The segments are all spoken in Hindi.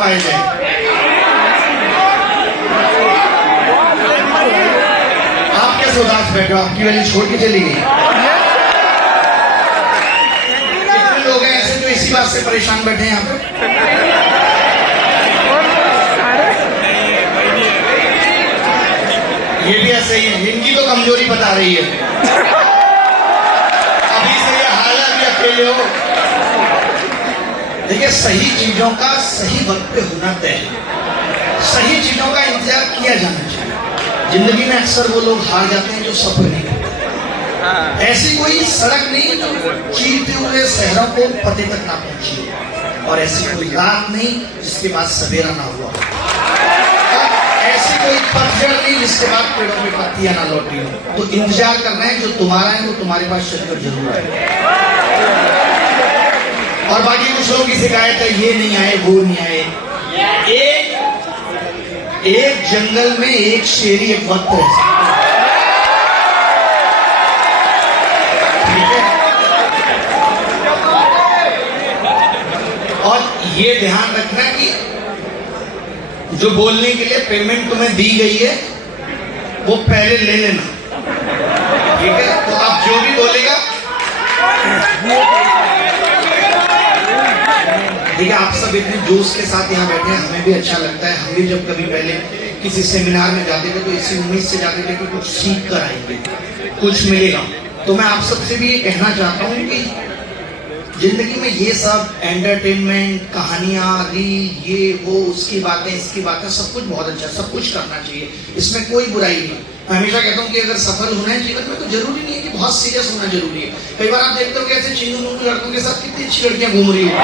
पाए जाए। आप कैसे उदास बैठे हो? आपकी वाली छोड़ के चली गई। कितने लोग हैं ऐसे जो इसी बात से परेशान बैठे हैं यहाँ पे? ये भी ऐसे ही है, इनकी तो कमजोरी बता रही है। अभी से ये हाल है, अभी अकेले हो। देखिए, सही चीजों का सही वक्त पे होना तय है। सही चीजों का इंतजार किया जाना चाहिए। जिंदगी में अक्सर वो लोग हार जाते हैं जो सफर नहीं करते। ऐसी कोई सड़क नहीं जो चीरते हुए शहरों को पते तक ना पहुंची, और ऐसी कोई रात नहीं जिसके बाद सवेरा ना हुआ, ऐसी कोई पतझड़ नहीं जिसके बाद पेड़ों में पत्तियां ना लौटी हो। तो इंतजार करना है, जो तुम्हारा है वो तुम्हारे पास चलकर जरूर आए। और बाकी कुछ लोगों की शिकायत है, ये नहीं आए वो नहीं आए। एक जंगल में एक शेर एक वक्त रह सकता है, ठीक है? और ये ध्यान रखना कि जो बोलने के लिए पेमेंट तुम्हें दी गई है वो पहले ले लेना, ठीक है? तो आप जो भी बोलेगा, देखिए, आप सब इतने जोश के साथ यहाँ बैठे हैं, हमें भी अच्छा लगता है। हम भी जब कभी पहले किसी सेमिनार में जाते थे तो इसी उम्मीद से जाते थे कि कुछ सीख कर आएंगे, कुछ मिलेगा। तो मैं आप सबसे भी ये कहना चाहता हूँ कि जिंदगी में ये सब एंटरटेनमेंट, कहानियां, रील, ये वो, उसकी बातें, इसकी बातें, सब कुछ बहुत अच्छा, सब कुछ करना चाहिए, इसमें कोई बुराई नहीं। मैं हमेशा कहता हूँ कि अगर सफल होना है जीवन में तो जरूरी नहीं है कि बहुत सीरियस होना जरूरी है। कई बार आप देखते हो कि ऐसे चिंगू मुंगू लड़कों के साथ कितनी अच्छी लड़कियां घूम रही हो।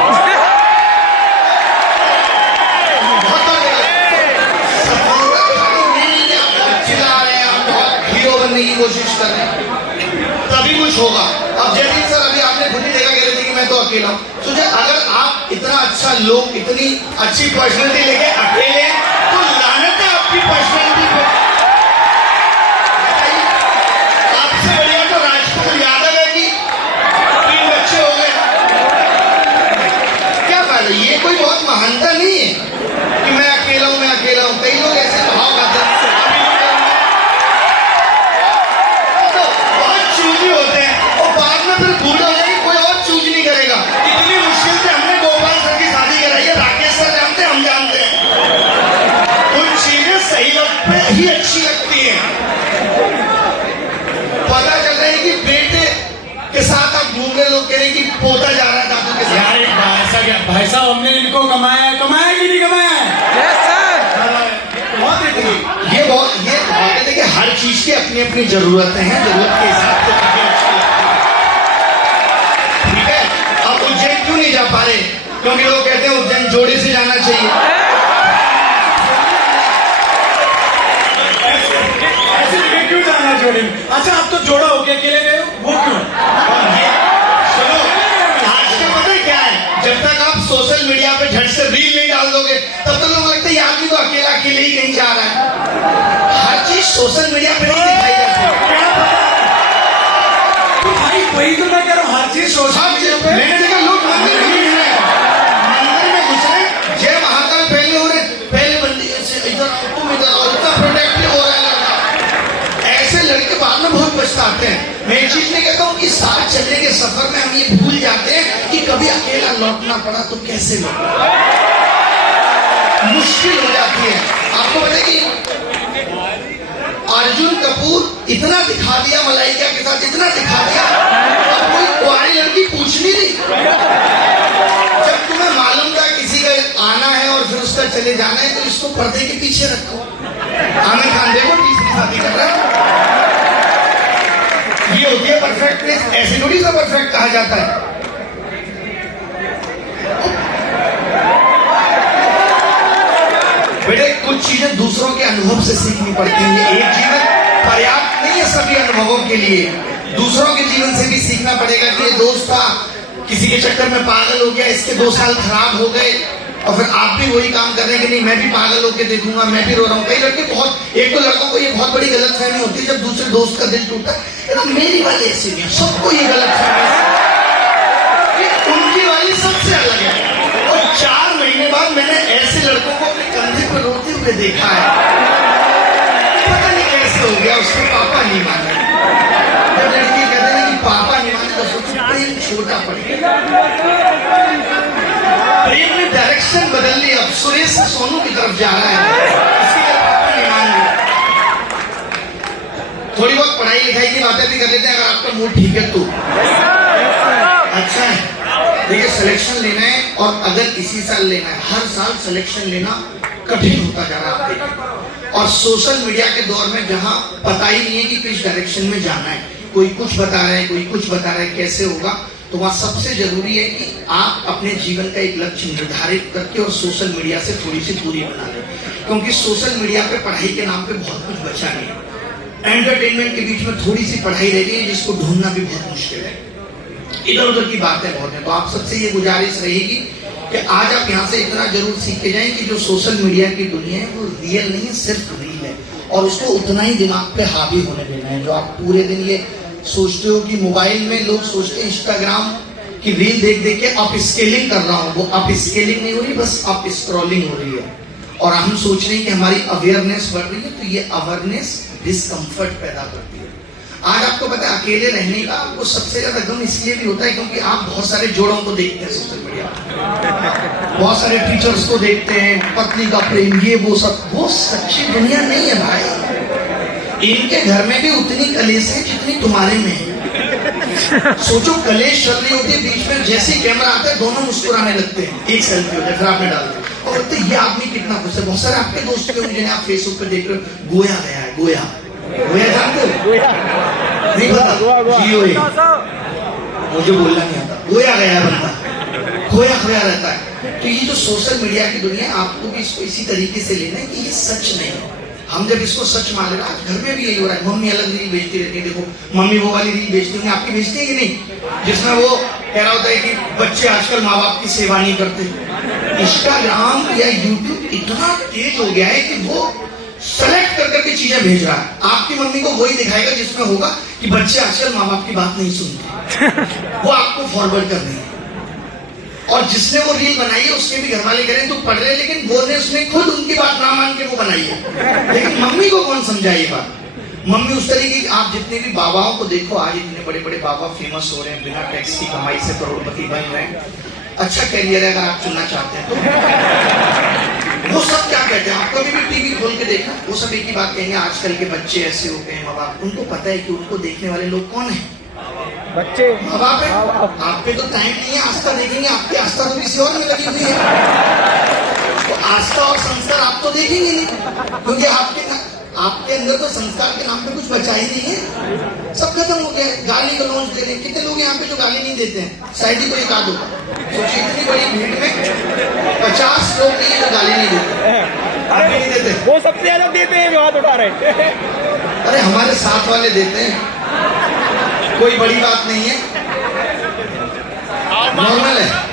की कोशिश कर रहे हैं तभी कुछ होगा। अब जयदीप सर, अभी आपने खुद ही देखा, कह रहे थे कि मैं तो अकेला हूं। सोचे, अगर आप इतना अच्छा लोग, इतनी अच्छी पर्सनैलिटी लेके अकेले हैं तो लानत है आपकी पर्सनैलिटी पे। आपसे बढ़िया तो राजपूत यादव है कि 3 बच्चे हो गए, क्या फायदा? ये कोई बहुत महानता नहीं है कि मैं अकेला हूं, मैं अकेला हूं। कई लोग ऐसे भाव खाते हैं, होते हैं और बाद में फिर बूढ़े हो जाएंगे, कोई और चूज नहीं करेगा। इतनी मुश्किल से हमने गोपाल सर की शादी कराई है, राकेश सर जानते हैं, हम जानते हैं। कुछ चीजें सही वक्त पे ही अच्छी लगती हैं। पता चल रहा है कि बेटे के साथ आप घूम रहे, लोग कह रहे हैं कि पोता जा रहा है दादू के साथ। यार ऐसा क्या भाई साहब, हमने इनको कमाया है कि नहीं कमाया है? Yes sir. ये बहुत देखिए, हर चीज की अपनी अपनी जरूरतें हैं, जरूरत के हिसाब से चीजें अच्छी लगती हैं, ठीक है? अब उज्जैन क्यों नहीं जा पा रहे? क्योंकि लोग कहते हैं उज्जैन जोड़े से जाना चाहिए। ऐसे क्यों जाना जोड़े में? अच्छा, आप तो जोड़ा होके अकेले गए हो, वो क्यों? चलो, आज का पता है क्या है? जब तक आप सोशल मीडिया पे झट से रील नहीं डाल दोगे तब तक लोग लगता है ये आदमी तो अकेले ही कहीं जा रहा है। हर चीज सोशल मीडिया पे नहीं दिखाई जाती। तो भाई वही तो मैं कह रहा हूँ, हर चीज सोशल मीडिया पे। मैंने देखा लोग मंदिर में घुस रहे, मंदिर में घुस रहे, जय महाकाल पहले हो रहे, पहले बंदी से इधर तुम इधर और इतना प्रोटेक्टिव हो रहा है लड़का। ऐसे लड़के बाद में बहुत पछताते हैं। मैं एक चीज नहीं कहता हूँ कि साथ चलने के सफर में हम ये भूल जाते हैं कि कभी अकेला लौटना पड़ा तो कैसे लौटना, मुश्किल हो जाती है। आपको पता है कि अर्जुन कपूर इतना दिखा दिया मलाइका के साथ, इतना दिखा दिया, अब कोई कुंवारी लड़की पूछनी नहीं। जब तुम्हें मालूम था किसी का आना है और फिर उसका चले जाना है तो इसको पर्दे के पीछे रखो। आमिर खान देखो तीसरी शादी कर रहा है, ये होती है परफेक्टनेस। ऐसे थोड़ी सा परफेक्ट कहा जाता है। बेटे, कुछ चीजें दूसरों के अनुभव से सीखनी पड़ती हैं। एक जीवन पर्याप्त नहीं है सभी अनुभवों के लिए, दूसरों के जीवन से भी सीखना पड़ेगा कि ये दोस्त था, किसी के चक्कर में पागल हो गया, इसके 2 साल खराब हो गए, और फिर आप भी वही काम कर रहे हैं कि नहीं मैं भी पागल होकर देखूंगा, मैं भी रो रहा हूँ। कई लड़के बहुत, एक तो लड़कों को ये बहुत बड़ी गलतफहमी होती है जब दूसरे दोस्त का दिल टूटा है, मेरी वाली ऐसी नहीं है, सबको ये गलतफहमी, उनकी वाली सबसे अलग है। और 4 महीने बाद मैंने ऐसे पे देखा है, पता नहीं कैसे हो गया, उसके पापा नहीं माने। जब लड़की कहते हैं कि पापा नहीं माने तो सोचो प्रेम छोटा पड़ गया। प्रेम ने डायरेक्शन बदल ली, अब सुरेश से सोनू की तरफ जा रहा है, इसलिए पापा नहीं मान रहे। थोड़ी बहुत पढ़ाई लिखाई की बातें भी कर लेते हैं अगर आपका मूड ठीक है तो। अच्छा है, देखिए सिलेक्शन लेना है और अगर इसी साल लेना है, हर साल सिलेक्शन लेना कठिन होता जा रहा है आप देखिए। और सोशल मीडिया के दौर में जहां पता ही नहीं है कि किस डायरेक्शन में जाना है, कोई कुछ बता रहा है, कोई कुछ बता रहा है, कैसे होगा, तो वहां सबसे जरूरी है कि आप अपने जीवन का एक लक्ष्य निर्धारित करके और सोशल मीडिया से थोड़ी सी दूरी बना लें, क्योंकि सोशल मीडिया पे पढ़ाई के नाम पे बहुत कुछ बचा नहीं है। एंटरटेनमेंट के बीच में थोड़ी सी पढ़ाई रह गई है जिसको ढूंढना भी बहुत मुश्किल है, इधर उधर की बातें बहुत है। तो आप सबसे ये गुजारिश रहेगी कि आज आप यहाँ से इतना जरूर सीख के जाएं कि जो सोशल मीडिया की दुनिया है वो रियल नहीं है, सिर्फ रील है, और उसको उतना ही दिमाग पे हावी होने देना है। जो आप पूरे दिन ये सोचते हो कि मोबाइल में लोग सोचते हैं इंस्टाग्राम की रील देख देख के अप स्केलिंग कर रहा हूँ, वो अप स्केलिंग नहीं हो रही, बस अप स्क्रॉलिंग हो रही है। और हम सोच रहे हैं कि हमारी अवेयरनेस बढ़ रही है, तो ये अवेयरनेस डिस्कम्फर्ट पैदा करती है। आज आपको पता है अकेले रहने का आपको सबसे ज्यादा गम इसलिए भी होता है क्योंकि आप बहुत सारे जोड़ों को देखते हैं सोशल मीडिया, बहुत सारे टीचर्स को देखते हैं, पत्नी का प्रेम, ये वो सब, वो सच्ची दुनिया नहीं है भाई। इनके घर में भी उतनी कलेश है जितनी तुम्हारे में है। सोचो कलेश चल रही होती है, बीच में जैसे ही कैमरा आता है दोनों मुस्कुराने लगते हैं, एक सेल्फी होता है, फिर आपने डाल दिया और तो ये आदमी कितना खुश है। बहुत सारे आपके दोस्त के जिन्हें आप फेसबुक पे देख रहे हो, गोया गया है, गोया गोया जानते हो? नहीं पता, जियो है, मुझे बोलना नहीं आता, गोया गया है बंदा, खोया खोया रहता है। तो ये जो सोशल मीडिया की दुनिया है, आपको भी इसको इसी तरीके से लेना है कि ये सच नहीं है। हम जब इसको सच मान लेना, आज घर में भी यही हो रहा है, मम्मी अलग रील भेजती रहती है, देखो मम्मी वो वाली रील भेजती होंगी, आपकी भेजती है कि नहीं, जिसमें वो कह रहा होता है कि बच्चे आजकल माँ बाप की सेवा नहीं करते। इंस्टाग्राम या यूट्यूब इतना तेज हो गया है कि वो सेलेक्ट कर करके चीजें भेज रहा है। आपकी मम्मी को वही दिखाएगा जिसमें होगा कि बच्चे आजकल माँ बाप की बात नहीं सुनते, वो आपको फॉरवर्ड कर रही है। और जिसने वो रील बनाई है उसके भी घर वाले कह रहे हैं तू पढ़ रहे, लेकिन वो ने उसने खुद उनकी बात ना मान के वो बनाई है। लेकिन मम्मी को कौन समझाए ये बात? मम्मी उस तरीके की, आप जितने भी बाबाओं को देखो, आज इतने बड़े बड़े बाबा फेमस हो रहे हैं, बिना टैक्स की कमाई से करोड़पति बन रहे हैं, अच्छा कैरियर है अगर आप चुनना चाहते हैं तो। वो सब क्या कहते हैं, आप कभी भी टीवी खोल के देखना, वो सब एक ही बात कहेंगे, आजकल के बच्चे ऐसे हो गए हैं, माँ बाप, उनको पता है कि उनको देखने वाले लोग कौन है, बच्चे, माँ बाप है। आप पे तो टाइम नहीं है, आस्था देखेंगे, आपकी आस्था तो किसी और में लगी हुई है, तो आस्था और संस्कार आप तो देखेंगे नहीं, क्योंकि आपके अंदर तो संस्कार के नाम पे कुछ बचा ही नहीं है, सब खत्म हो गया। गाली गलौज दे रहे हैं, कितने लोग यहाँ पे जो गाली नहीं देते हैं, शायद ही कोई एक आध होगा। सोचिए इतनी बड़ी भीड़ में 50 लोग नहीं है जो गाली नहीं देते, आप भी नहीं देते, वो सबसे ज्यादा देते हैं जो हाथ उठा रहे हैं। अरे हमारे साथ वाले देते हैं, कोई बड़ी बात नहीं है, नॉर्मल है।